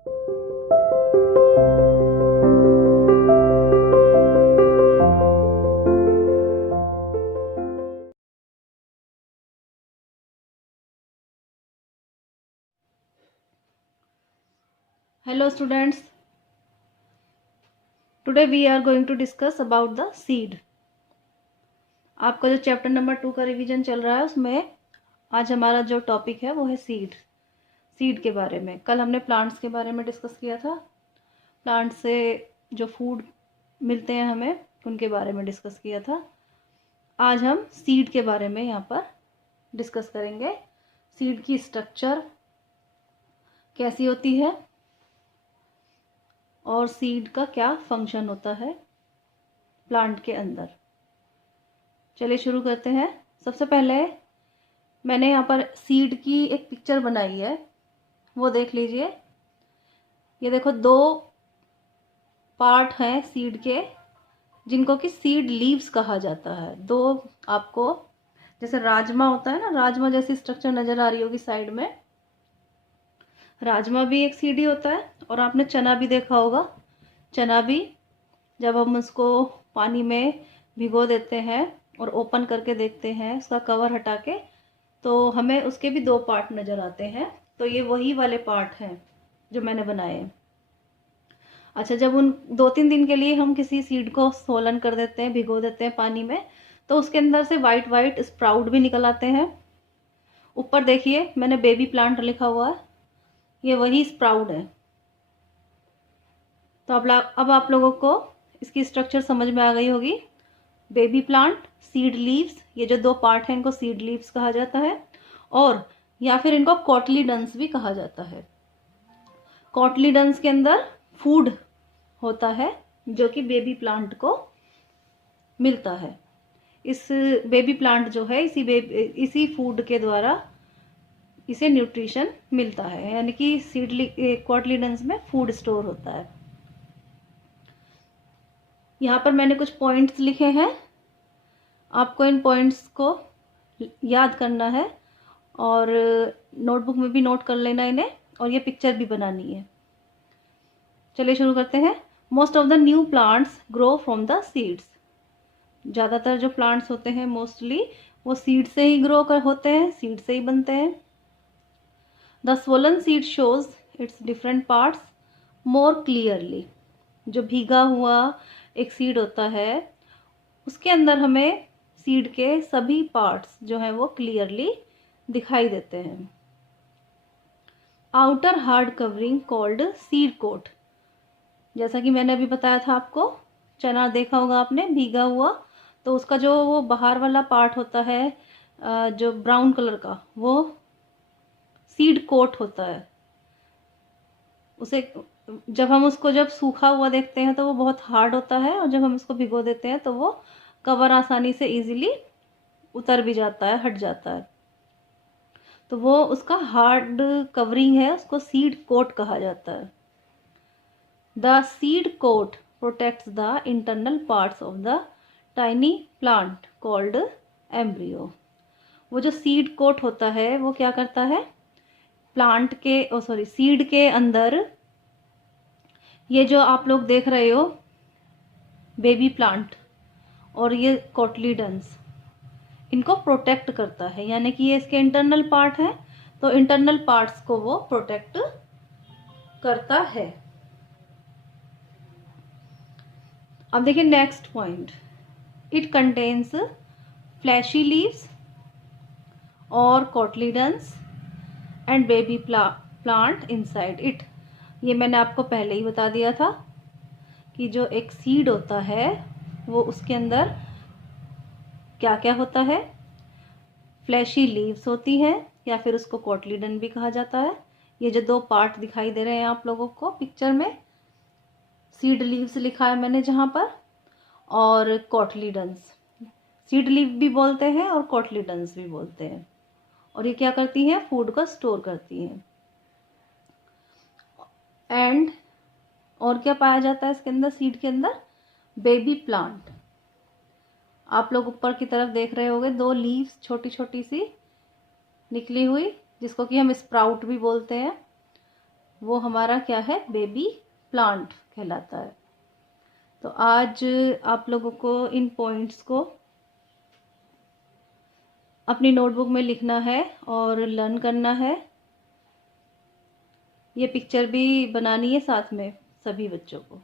Hello students, today we are going to discuss about the seed. आपका जो chapter number 2 का revision चल रहा है उसमें आज हमारा जो टॉपिक है वो है सीड के बारे में। कल हमने प्लांट्स के बारे में डिस्कस किया था, प्लांट से जो फूड मिलते हैं हमें उनके बारे में डिस्कस किया था। आज हम सीड के बारे में यहाँ पर डिस्कस करेंगे। सीड की स्ट्रक्चर कैसी होती है और सीड का क्या फंक्शन होता है प्लांट के अंदर। चलिए शुरू करते हैं। सबसे पहले मैंने यहाँ पर सीड की एक पिक्चर बनाई है, वो देख लीजिए। ये देखो, दो पार्ट हैं सीड के जिनको कि सीड लीव्स कहा जाता है। दो आपको जैसे राजमा होता है ना, राजमा जैसी स्ट्रक्चर नजर आ रही होगी साइड में। राजमा भी एक सीड ही होता है। और आपने चना भी देखा होगा। चना भी जब हम उसको पानी में भिगो देते हैं और ओपन करके देखते हैं, उसका कवर हटा के, तो हमें उसके भी दो पार्ट नजर आते हैं। तो ये वही वाले पार्ट हैं जो मैंने बनाए हैं। अच्छा, जब उन 2-3 दिन के लिए हम किसी सीड को सोलन कर देते हैं, भिगो देते हैं पानी में, तो उसके अंदर से वाइट वाइट स्प्राउट भी निकल आते हैं। ऊपर देखिए, मैंने बेबी प्लांट लिखा हुआ है, ये वही स्प्राउट है। तो अब आप लोगों को इसकी स्ट्रक्चर समझ में आ गई होगी। बेबी प्लांट, सीड लीव्स, ये जो दो पार्ट हैं इनको सीड लीव्स कहा जाता है, और या फिर इनको कॉटलीडन्स भी कहा जाता है। कॉटलीडन्स के अंदर फूड होता है जो कि बेबी प्लांट को मिलता है। इस बेबी प्लांट जो है इसी फूड के द्वारा इसे न्यूट्रिशन मिलता है, यानी कि कॉटलीडन्स में फूड स्टोर होता है। यहाँ पर मैंने कुछ पॉइंट्स लिखे हैं, आपको इन पॉइंट्स को याद करना है और नोटबुक में भी नोट कर लेना इन्हें, और ये पिक्चर भी बनानी है। चलिए शुरू करते हैं। Most of the new plants grow from the seeds. ज़्यादातर जो प्लांट्स होते हैं मोस्टली वो सीड से ही ग्रो होते हैं, सीड से ही बनते हैं। The swollen seed shows it's different parts more clearly. जो भीगा हुआ एक सीड होता है उसके अंदर हमें सीड के सभी पार्ट्स जो हैं वो क्लियरली दिखाई देते हैं। Outer hard covering called seed coat. जैसा कि मैंने अभी बताया था आपको, चना देखा होगा आपने भीगा हुआ, तो उसका जो वो बाहर वाला पार्ट होता है जो ब्राउन कलर का, वो सीड कोट होता है। उसे जब सूखा हुआ देखते हैं तो वो बहुत हार्ड होता है, और जब हम इसको भिगो देते हैं तो वो कवर आसानी से इजीली उतर भी जाता है, हट जाता है। तो वो उसका हार्ड कवरिंग है, उसको सीड कोट कहा जाता है। The seed coat protects the internal parts of the tiny plant called embryo. वो जो सीड कोट होता है वो क्या करता है, सीड के अंदर ये जो आप लोग देख रहे हो बेबी प्लांट और ये कॉटलीडन्स, इनको प्रोटेक्ट करता है, यानी कि ये इसके इंटरनल पार्ट है, तो इंटरनल पार्ट्स को वो प्रोटेक्ट करता है। अब देखिए next point, it contains fleshy leaves और cotyledons and baby plant inside it. ये मैंने आपको पहले ही बता दिया था कि जो एक सीड होता है वो उसके अंदर क्या क्या होता है, फ्लैशी लीव्स होती हैं, या फिर उसको कॉटलीडन भी कहा जाता है। ये जो दो पार्ट दिखाई दे रहे हैं आप लोगों को पिक्चर में, सीड लीव्स लिखा है मैंने जहाँ पर, और कॉटलीडन्स, सीड लीव भी बोलते हैं और कॉटलीडन्स भी बोलते हैं। और ये क्या करती हैं, फूड को स्टोर करती हैं। एंड और क्या पाया जाता है इसके अंदर, सीड के अंदर, बेबी प्लांट। आप लोग ऊपर की तरफ देख रहे होंगे दो लीव्स छोटी छोटी सी निकली हुई, जिसको कि हम स्प्राउट भी बोलते हैं। वो हमारा क्या है, बेबी प्लांट कहलाता है। तो आज आप लोगों को इन पॉइंट्स को अपनी नोटबुक में लिखना है और लर्न करना है। ये पिक्चर भी बनानी है साथ में सभी बच्चों को।